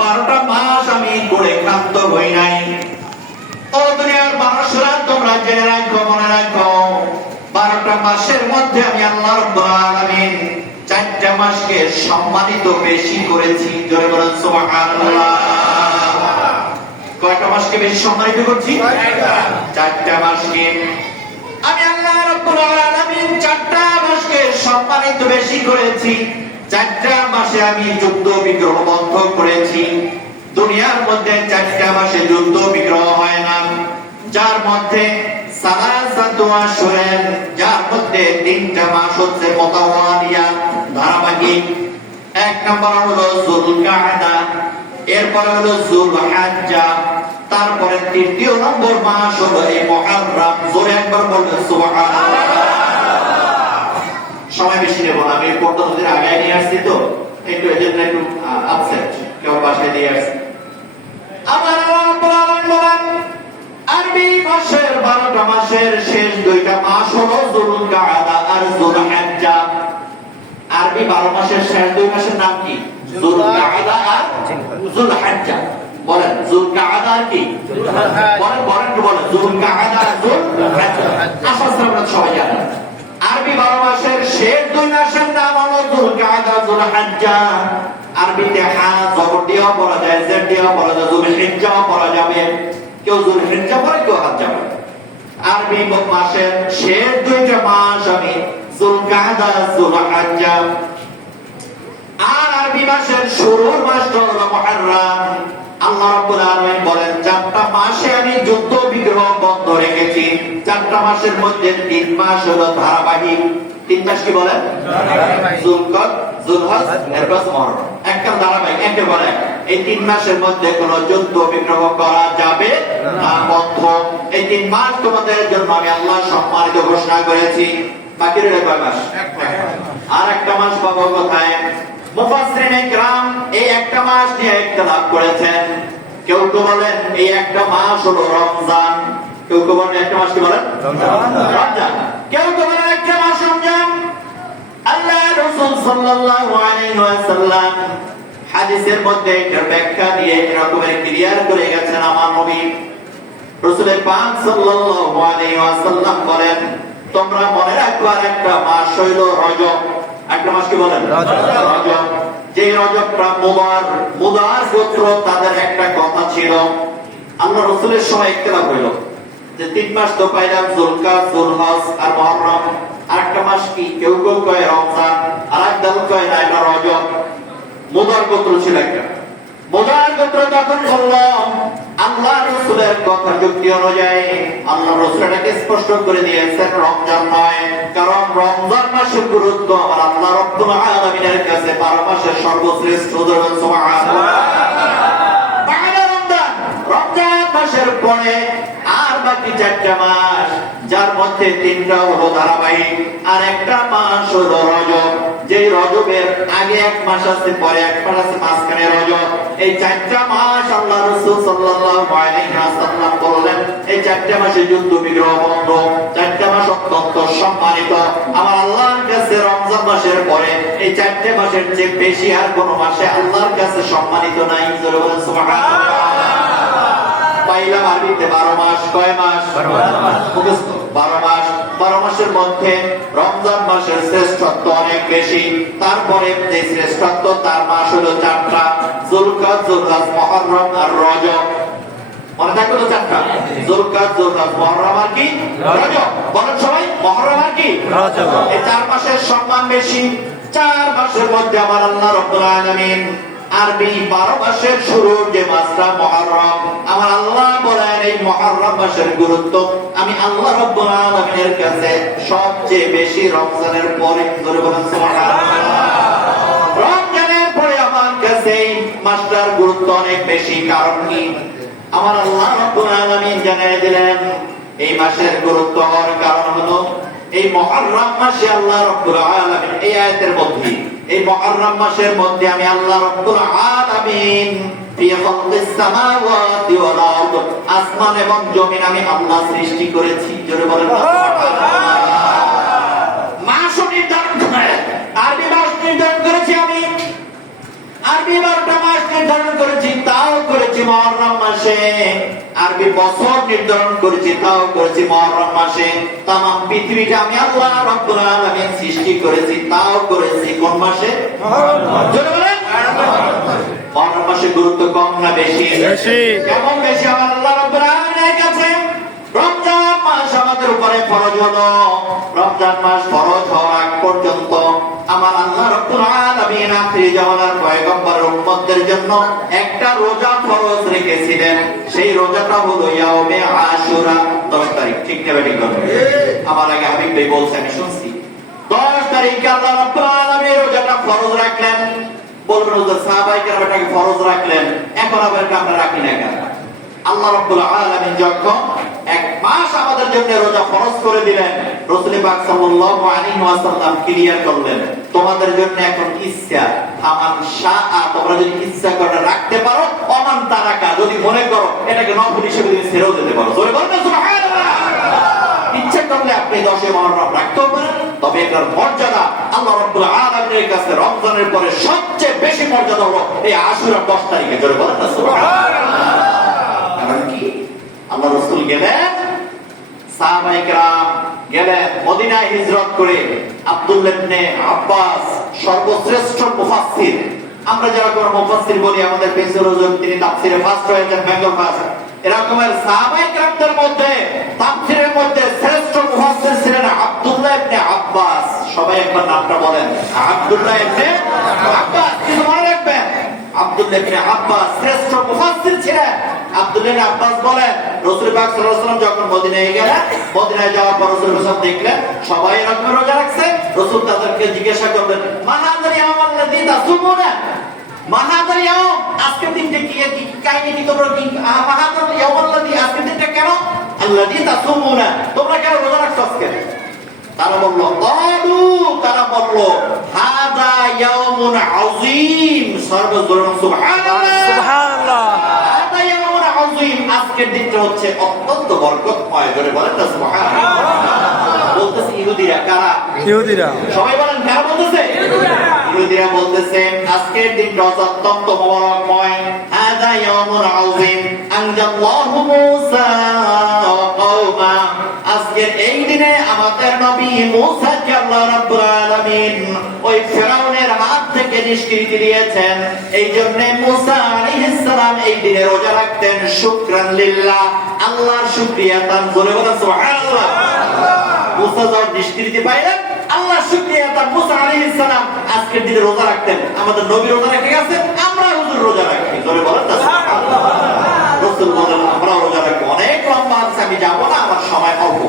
12টা মাস আমি করে ক্লান্ত হই নাই। ও দুনিয়ার মানুষরা তোমরা জেনে রাখো, মনে রাখো, 12টা মাসের মধ্যে আমি আল্লাহ রাব্বুল আলামিন 4টা মাসকে সম্মানিত বেশি করেছি। জোরে বলেন সুবহানাল্লাহ। কয়টা মাসকে বেশি সম্মানিত করছি? 4টা মাসকে। আমি আল্লাহ রাব্বুল আলামিন 4টা মাসকে সম্মানিত বেশি করেছি। 4টা মাসে আমি যুদ্ধ বিগ্রহ বন্ধ করেছি। দুনিয়ার মধ্যে 4টা মাসে যুদ্ধ বিগ্রহ হয় না, যার মধ্যে সালাসাতু আশহুর, যার মধ্যে 3টা মাস হচ্ছে মুতাওয়ালিয়া, ধারাবাহিক। এক নম্বর হলো যুলকাদা, এরপরে হলো যুলহিজ্জা, তারপরে তৃতীয় নম্বর মাস হলো এই মুহররম। জোরে একবার বলবেন সুবহানাল্লাহ। সময় বেশি নেব না, আমি পর্দাদের আগে নিয়ে আসছি তো একটু এজন্য একটু আপসেট, কেউ পাশে দিয়ে আসছে। আমার আরবি মাসের 12টা মাসের শেষ 2টা মাস হলো যুলকাদা আর যুলহিজ্জা। আরবি 12 মাসের শেষ 2 মাসের নাম কি? যুলকাদা আর যুলহিজ্জা। বলেন যুলকাদা আর কি? বলেন বলেন বলেন যুলকাদা আর যুলহিজ্জা। আসলে আমরা সবাই জানি আরবি 12 মাসের শেষ 2 মাসের নাম হলো যুলকাদা যুলহিজ্জা। আরবিতে হা জবর দিয়েও পড়া যায়, জেড দিয়েও পড়া যায়, যুলহিজ্জাও পড়া যাবে। কেউ যুলহিজ্জা পড়ে, কেউ হিজ্জা পড়ে। আরবি মাসের শেষ 2টা মাস আমি যুলকাদা যুলহিজ্জা। আর আরবি মাসের শুরুর মাসটা হলো মুহররম। আল্লাহ রাব্বুল আলামিন বলেন 4টা মাসে আমি যুদ্ধ বিগ্রহ বন্ধ রেখেছি। 4টা মাসের মধ্যে 3 মাস হলো ধারাবাহিক। 3 মাস কি বলেন? যুলকদ, যুলহজ, এরপর মুহররম। একটা ধারাবাহিক, একেবারে এই 3 মাসের মধ্যে কোনো যুদ্ধ বিগ্রহ করা যাবে না, বন্ধ। এই 3 মাস তোমাদের জন্য আমি আল্লাহ সম্মানিত ঘোষণা করেছি। বাকি রইল কয় মাস? আর একটা মাস পাবো কোথায়? মুফাসসিরিনে কিরাম এই একটা মাস নিয়ে ইখতিলাফ করেছেন। কেউ কেউ বলেন এই একটা মাস হলো রমজান, কেউ কেউ বলেন একটা মাস কি বলেন? রমজান। কেউ কেউ বলেন একটা মাস রমজান। আল্লাহ রাসূল সাল্লাল্লাহু আলাইহি ওয়াসাল্লাম হাদিসের মধ্যে এর ব্যাখ্যা দিয়ে এরকমের ক্লিয়ার করে গেছেন। আমার নবী রাসূল পাক সাল্লাল্লাহু আলাইহি ওয়াসাল্লাম বলেন, তোমরা মনে রাখো আর একটা মাস হইল রজব। একটা মাস কি বলেন? রজব। যে রজবটা মুদার গোত্র, তাদের একটা কথা ছিল। আল্লাহ রাসূলের সময় ইখতিলাফ হইল যে 3 মাস তো পাইলাম, যুলকাদ, যুলহজ আর মুহররম। আরেকটা মাস কি? কেউ কেউ কয় রমজান, আরেক দল কয় না এটা রজব। মুদার গোত্র ছিল একটা। মুদার গোত্র তখন বলল আল্লাহ রাসূলের কথা যুক্তি অনুযায়ী আল্লাহ রাসূল এটাকে স্পষ্ট করে দিয়েছেন রমজান নয়, কারণ রমজান মাসের গুরুত্ব আমার আল্লাহ রাব্বুল আলামিনের কাছে 12 মাসের সর্বশ্রেষ্ঠ। সুবহানাল্লাহ। রমজান মাসের পরে আর বাকি 4টা মাস, যার মধ্যে 3টা হলো ধারাবাহিক আর একটা মাস হলো রজব। যে রজবের আগে 1 মাস আছে, পরে 1 মাস আছে, মাঝখানে রজব। এই 4টা মাস আল্লাহ রাসূল সাল্লাল্লাহু আলাইহি ওয়াসাল্লাম বললেন এই 4টা মাসে যুদ্ধ বিগ্রহ বন্ধ। 4টা মাস অত্যন্ত সম্মানিত আমার আল্লাহর কাছে। রমজান মাসের পরে এই 4টা মাসের চেয়ে বেশি আর কোনো মাসে আল্লাহর কাছে সম্মানিত নাই। জোরে বলেন সুবহানাল্লাহ। পাইলাম আরবিতে 12 মাস। কয় মাস? 12 মাস। 12 মাস। 12 মাসের মধ্যে রমজান মাসের শ্রেষ্ঠত্ব অনেক বেশি। তারপরে যে শ্রেষ্ঠত্ব তার মাস হলো 4টা, যুলকাদ, যুলহজ, মুহররম আর রজব। মনে থাকবে তো 4টা? যুলকাদ, যুলহজ, মুহররম আর কি? রজব। বলেন সবাই, মুহররম আর কি? রজব। এই 4 মাসের সম্মান বেশি। 4 মাসের মধ্যে আমার আল্লাহ রাব্বুল আলামিন আরবি 12 মাসের শুরুর যে মাসটা মুহররম, আমার আল্লাহ বলেন এই মুহররম মাসের গুরুত্ব আমি আল্লাহ রাব্বুল আলামিনের কাছে সবচেয়ে বেশি রমজানের পরে। ধরে বলেন সুবহানাল্লাহ। রমজানের পরে আমার কাছে এই মাসটার গুরুত্ব অনেক বেশি। কারণ কি? আমার আল্লাহ রাব্বুল আলামিন জানিয়ে দিলেন এই মাসের গুরুত্ব হওয়ার কারণ হলো এই মুহররম মাসে আল্লাহ রাব্বুল আলামিন এই আয়াতের মধ্যে, এই মুহররম মাসের মধ্যে আমি আল্লাহ রাব্বুল আলামিন ফি খালকিস সামাওয়াতি ওয়াল আরদ, আসমান এবং জমিন আমি আল্লাহ সৃষ্টি করেছি। জোরে বলেন সুবহানাল্লাহ। মাস নির্ধারণ করে, আরবি মাস নির্ধারণ করেছি আমি, আরবি 12টা মাস নির্ধারণ করেছি মুহররম মাসে, আরবি বছর নির্ধারণ করেছি তাও করেছি মুহররম মাসে। তামাম পৃথিবীটা আমি আল্লাহ রাব্বুল আলামিন সৃষ্টি করেছি তাও করেছি কোন মাসে? জোরে বলেন। মুহররম মাসে গুরুত্ব কম না বেশি? কেমন বেশি? আমার আল্লাহ রাব্বুল আলামিনের কাছে রমজান মাস আমাদের উপরে ফরজ হলো। রমজান মাস ফরজ হওয়ার আগ পর্যন্ত আমার আল্লাহ রাব্বুল আলামিন আখিরি জামানার পয়গম্বরের উম্মতদের জন্য একটা রোজা ফরজ রেখেছিলেন। সেই রোজাটা হলো ইয়াউমে আশুরা, 10 তারিখ। ঠিক না বেঠিক? আমার আগে হাবিব ভাই বলছে, আমি শুনছি 10 তারিখে আল্লাহ রাব্বুল আলামিন রোজাটা ফরজ রাখলেন। বলবেন হুজুর সাহাবায়ে কেরাম এটাকে ফরজ রাখলেন, এখন আবার এটা আমরা রাখি না কেন? আল্লাহ রাব্বুল আলামিন যখন এক মাস আমাদের জন্য রোজা ফরজ করে দিলেন, রাসূল পাক সাল্লাল্লাহু আলাইহি ওয়াসাল্লাম ক্লিয়ার করলেন, তোমাদের জন্য এখন ইচ্ছা, আমান শাআ, তোমরা যদি ইচ্ছা করে রাখতে পারো, অমান তারাকা, যদি মনে করো এটাকে নফল হিসেবে তুমি ছেড়েও দিতে পারো। জোরে বলেন সুবহানাল্লাহ। ইচ্ছা করলে আপনি 10 মুহররম রাখতেও পারেন, তবে এটার মর্যাদা আল্লাহ রাব্বুল আলামিনের কাছে রমজানের পরে সবচেয়ে বেশি মর্যাদা হলো এই আশুরা 10 তারিখে। জোরে বলেন না সুবহানাল্লাহ। আল্লাহ রাসূল গেলেন, সাহাবায়ে কেরাম গেলেন মদিনায় হিজরত করে। আব্দুল্লাহ ইবনে আব্বাস সর্বশ্রেষ্ঠ মুফাসসির, আমরা যারা কোন মুফাসসির বলি, আমাদের পেছনে হুজুর তিনি তাফসীরে ফার্স্ট হয়েছেন, বেঙ্গল ফার্স্ট। এরকমের সাহাবায়ে কেরামদের মধ্যে তাফসীরের মধ্যে শ্রেষ্ঠ মুফাসসির ছিলেন আব্দুল্লাহ ইবনে আব্বাস। সবাই একবার নামটা বলেন, আব্দুল্লাহ ইবনে আব্বাস। কি মনে রাখবেন? আব্দুল্লাহ ইবনে আব্বাস শ্রেষ্ঠ মুফাসসির ছিলেন। আব্দুল্লাহ ইবনে আব্বাস বলেন, রাসূল পাক সাল্লাল্লাহু আলাইহি ওয়াসাল্লাম যখন মদিনায় গেলেন, মদিনায় যাওয়ার পর রাসূল সাল্লাল্লাহু আলাইহি ওয়াসাল্লাম দেখলেন সবাই এরকম রোজা রাখছে। রাসূল তাদেরকে জিজ্ঞাসা করলেন, মাহাদার ইয়াউমাল্লাযী তাসুমুনা, মাহাদার ইয়াউম, আজকের দিনটা কি কাহিনী কি? তোমরা কি মাহাদার ইয়াউমাল্লাযী, আজকের দিনটা কেন? আল্লাযী তাসুমুনা, তোমরা কেন রোজা রাখছো আজকে? তারা বলল, ক্বালু, তারা বলল, হাদা ইয়াউমুন আযীম। সর্বজোরে সুবহানাল্লাহ, সুবহানাল্লাহ। হাদা ইয়াউমুন আযীম, আজকের দিনটা হচ্ছে অত্যন্ত বরকতময়। জোরে বলেন না সুবহানাল্লাহ। বলতেছে ইহুদিরা। কারা? ইহুদিরা। সবাই বলেন, কারা বলতেছে? ইহুদিরা বলতেছে আজকের দিনটা অত্যন্ত মোবারকময়। হাদা ইয়াউমুন আযীম আনজাল্লাহু মূসা ওয়া কওমা, আজকের এই দিনে আমাদের নবী মূসাকে আল্লাহ রাব্বুল আলামিন ওই ফিরাউনের হাত থেকে নিষ্কৃতি দিয়েছেন। এই জন্য মূসা আলাইহিস সালাম এই দিনে রোজা রাখতেন শুকরান লিল্লাহ, আল্লাহর শুকরিয়া তান। বলে বলেন সুবহানাল্লাহ। মূসা যখন নিষ্কৃতি পাইলেন, আল্লাহর শুকরিয়া তান, মূসা আলাইহিস সালাম আজকের দিনে রোজা রাখতেন। আমাদের নবী রোজা রেখে গেছেন, আমরা হুজুর রোজা রাখি। জোরে বলেন না সুবহানাল্লাহ। রাসূল বলেন আমরা রোজা রাখি। অনেক লম্বা আছে, আমি যাব না, আমার সময় অল্প।